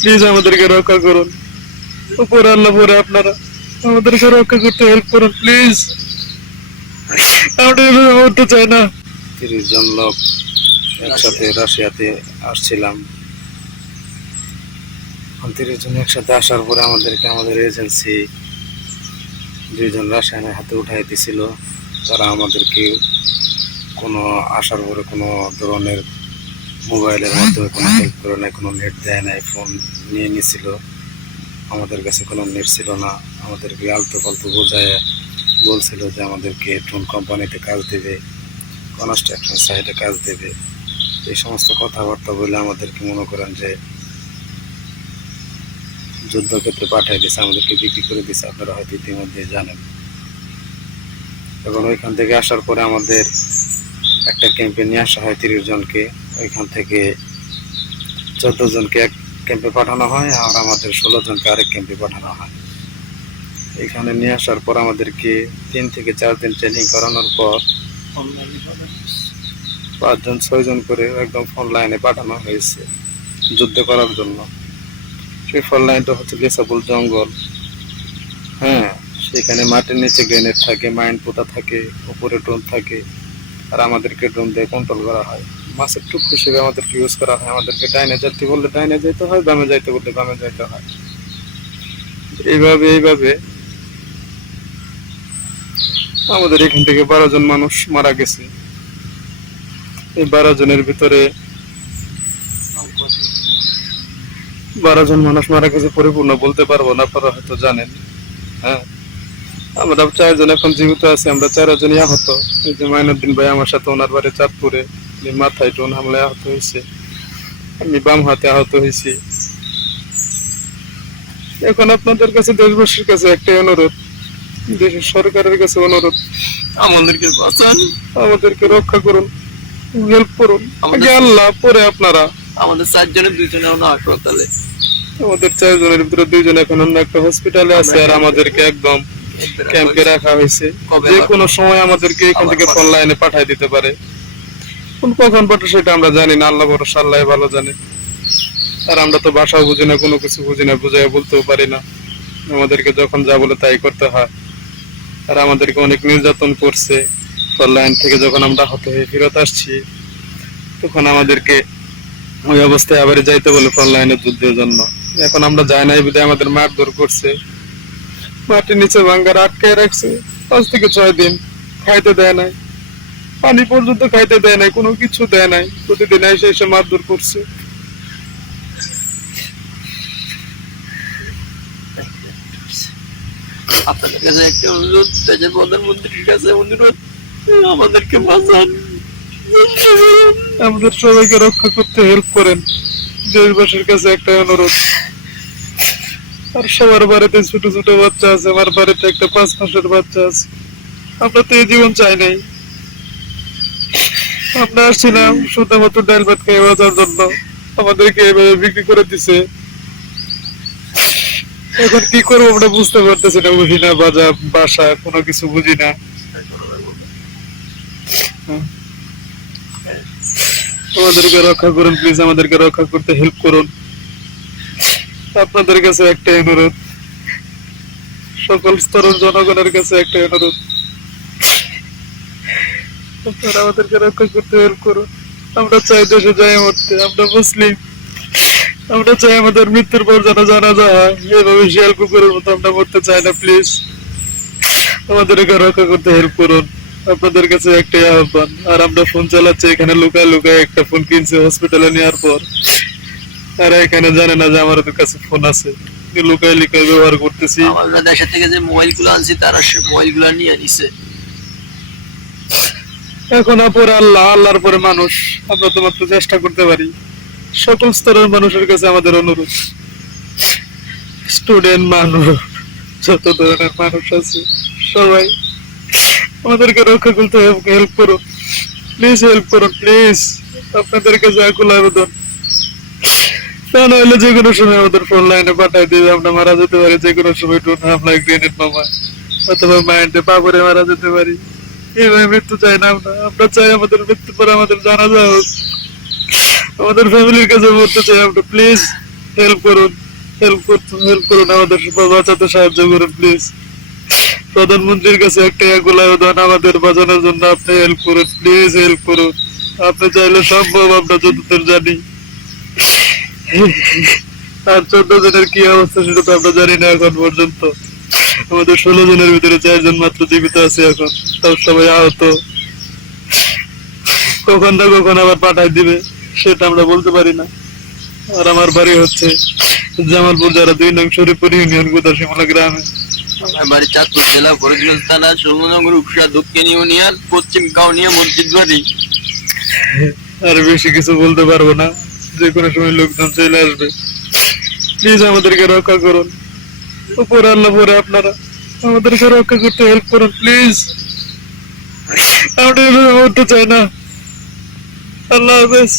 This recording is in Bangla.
প্লিজ আমাদেরকে রক্ষা করুন। উপরে আল্লাহ পরে আপনারা আমাদেরকে রক্ষা করতে হেল্প করুন প্লিজ। আমরা এভাবে মরতে চাই না। 30 জন লোক একসাথে রাশিয়াতে আসছিলাম। 30 জন একসাথে আসার পরে আমাদেরকে আমাদের এজেন্সি 2 জন রাশিয়ানের হাতে উঠাই দিছিল। তারা আমাদেরকে কোনো আসার পরে কোনো ধরনের মোবাইলের মাধ্যমে কোনো হেল্প করে নাই, কোনো নেট দেয় নাই, ফোন নিয়ে নিছিল। আমাদের কাছে কোনো নেট ছিল না। আমাদেরকে আলতু ফালতু বোঝায় বলছিল যে আমাদেরকে টোন কোম্পানিতে কাজ দেবে, কনস্ট্রাকশন সাইটে কাজ দেবে। এই সমস্ত কথাবার্তা বলে আমাদেরকে মনে করেন যে যুদ্ধক্ষেত্রে পাঠিয়ে দিয়েছে, আমাদেরকে বিক্রি করে দিয়েছে। আপনারা হয়তো ইতিমধ্যে জানেন। এবং ওইখান থেকে আসার পরে আমাদের একটা ক্যাম্পে নিয়ে আসা হয় 30 জনকে। ওইখান থেকে 14 জনকে এক ক্যাম্পে পাঠানো হয়, আর আমাদের 16 জনকে আরেক ক্যাম্পে পাঠানো হয়। এখানে নিয়ে আসার পর আমাদেরকে 3 থেকে 4 দিন ট্রেনিং করানোর পর 5 জন 6 জন করে একদম ফোন লাইনে পাঠানো হয়েছে যুদ্ধ করার জন্য। সেই ফোন লাইনটা হচ্ছে লেসাবুল জঙ্গল। হ্যাঁ, সেখানে মাটির নিচে গ্রেনেড থাকে, মাইন পোতা থাকে, উপরে ড্রোন থাকে, আর আমাদেরকে ড্রোন দিয়ে কন্ট্রোল করা হয়। মাছের টুক হিসেবে আমাদেরকে ইউজ করা হয়। আমাদেরকে ডাইনে যেতে বললে ডাইনে যেতে হয়, বামে যাইতে বললে বামে যাইতে হয়। এইভাবে আমাদের এখান থেকে 12 জন মানুষ মারা গেছে। এই 12 জনের ভিতরে 12 জন মানুষ মারা গেছে পরিপূর্ণ বলতে পারবো না, আপনারা হয়তো জানেন। হ্যাঁ, আমরা 4 জন এখন জীবিত আছি। আমরা 4 জনই আহত। এই যে মাইনুদ্দিন ভাই আমার সাথে, ওনার বাড়ি চাঁদপুরে, মাথায় টোন হামলায় আহত হয়েছে। আমি বাম হাতে আহত হয়েছি। এখন আপনাদের কাছে, দেশবাসীর কাছে একটাই অনুরোধ, দেশের সরকারের কাছে অনুরোধ, আমাদেরকে বাঁচান, আমাদেরকে রক্ষা করুন, হেল্প করুন। আগে আল্লাহ, পরে আপনারা। আমাদের 4 জনের 2 জন এখন হাসপাতালে। আমাদের 4 জনের ভিতরে 2 জন এখন অন্য একটা হসপিটালে আছে, আর আমাদেরকে একদম ক্যাম্পে রাখা হয়েছে। যে কোনো সময় আমাদেরকে এখান থেকে ফোন লাইনে পাঠাই দিতে পারে। কখন পাঠায় সেটা আমরা জানি না, আল্লাহ ভরসা, আল্লাহ ভালো জানে। আর আমরা তো ভাষাও বুঝি না, কোনো কিছু বুঝি না, বুঝাই বলতেও পারি না। আমাদেরকে যখন যা বলে তাই করতে হয়। আর আমাদেরকে অনেক নির্যাতন করছে। ফোন লাইন থেকে যখন আমরা হতে হয়ে ফেরত আসছি, তখন আমাদেরকে ওই অবস্থায় আবার যাইতে বলে ফোন লাইনের যুদ্ধের জন্য। এখন আমরা যাই নাই বিধায় আমাদের মারধর করছে, মাটির নিচে ভাঙ্গার আটকায় রাখছে 5 থেকে 6 দিন। খাইতে দেয় নাই, পানি পর্যন্ত খাইতে দেয় নাই, কোনো কিছু দেয় নাই। প্রতিদিন এসে মারধর করছে। আপনাদের কাছে একটা অনুরোধ, দেশের প্রধানমন্ত্রীর কাছে অনুরোধ, আমাদেরকে বাঁচান। আমাদের সবাইকে রক্ষা করতে হেল্প করেন। দেশবাসীর কাছে একটা অনুরোধ। আর সবার বাড়িতে ছোট ছোট বাচ্চা আছে। আমার বাড়িতে একটা 5 মাসের বাচ্চা আছে। আমরা তো এই জীবন চাই নাই। আমরা আসছিলাম শুধুমাত্র ডাল ভাত খেয়ে বাঁচার জন্য। আমাদেরকে এভাবে বিক্রি করে দিছে। এখন কি করবো আমরা বুঝতে পারতেছি না, বুঝি না বাসা, কোনো কিছু বুঝি না। আমাদেরকে রক্ষা করুন প্লিজ, আমাদেরকে রক্ষা করতে হেল্প করুন। আপনাদের কাছে একটাই অনুরোধ, সকল স্তরের জনগণের কাছে একটাই অনুরোধ, আপনারা আমাদেরকে রক্ষা করতে হেল্প করুন। আমরা চাই দেশে যাই মরতে। আমরা মুসলিম, আমরা চাই আমাদের মৃত্যুর পর যেন জানাজা হয়। এভাবে শিয়াল কুকুরের মতো আমরা মরতে চাই না। প্লিজ আমাদেরকে রক্ষা করতে হেল্প করুন। আপনাদের কাছে একটাই আহ্বান। আর আমরা ফোন চালাচ্ছি এখানে লুকায় লুকায়। একটা ফোন কিনছে হসপিটালে নেওয়ার পর, আর এখানে জানে না যে আমাদের কাছে ফোন আছে। লুকায় লুকায় ব্যবহার করতেছি। আমরা দেশের থেকে যে মোবাইল গুলো আনছি, তারা সে মোবাইল গুলো নিয়ে নিছে। এখন পরে আল্লাহ, আল্লাহর পরে মানুষ। আমরা তো মাত্র চেষ্টা করতে পারি। সকল স্তরের মানুষের কাছে আমাদের অনুরোধ, স্টুডেন্ট মানুষ, যত ধরনের মানুষ আছে সবাই আমাদেরকে রক্ষা করতে হেল্প করুন প্লিজ, হেল্প করুন প্লিজ। আপনাদের কাছে আকুল আবেদন। তা নাহলে যে কোনো সময় আমাদের ফোন লাইনে পাঠাই দিলে আমরা মারা যেতে পারি। যে কোনো সময় ড্রোন হামলায়, গ্রেনেড মামায়, অথবা মাইন্ডে পাপড়ে মারা যেতে পারি। এইভাবে মৃত্যু চাই না আমরা। আমরা চাই আমাদের মৃত্যু পরে আমাদের জানাজা হোক, আমাদের ফ্যামিলির কাছে মরতে চাই আমরা। প্লিজ হেল্প করুন, হেল্প করুন, আমাদের বাঁচাতে সাহায্য করুন প্লিজ। প্রধানমন্ত্রীর কাছে একটা এগুলো আবেদন, আমাদের বাঁচানোর জন্য আপনি হেল্প করুন প্লিজ, হেল্প করুন। আপনি চাইলে সম্ভব, আমরা যতদূর জানি। আর 14 জনের কি অবস্থা সেটা তো আমরা জানি না এখন পর্যন্ত। আমাদের 16 জনের ভিতরে 4 জন মাত্র জীবিত আছে এখন, তাও সবাই আহত। কখন না কখন আবার পাঠাই দিবে সেটা আমরা বলতে পারি না। আর আমার বাড়ি হচ্ছে জামালপুর যারা 2 নং শরীফপুর ইউনিয়ন গোদাসিমলা গ্রামে। আমার বাড়ি চাঁদপুর জেলা ফরিদগঞ্জ থানা 16 নং রূপসা দক্ষিণ ইউনিয়ন পশ্চিম কাউনিয়া মসজিদ বাড়ি। আর বেশি কিছু বলতে পারবো না, যে কোনো সময় লোকজন চলে আসবে। প্লিজ আমাদেরকে রক্ষা করুন, উপরে আল্লাহ পরে আপনারা আমাদেরকে রক্ষা করতে হেল্প করুন প্লিজ। আমরা এভাবে মরতে চাই না। আল্লাহ হাফেজ।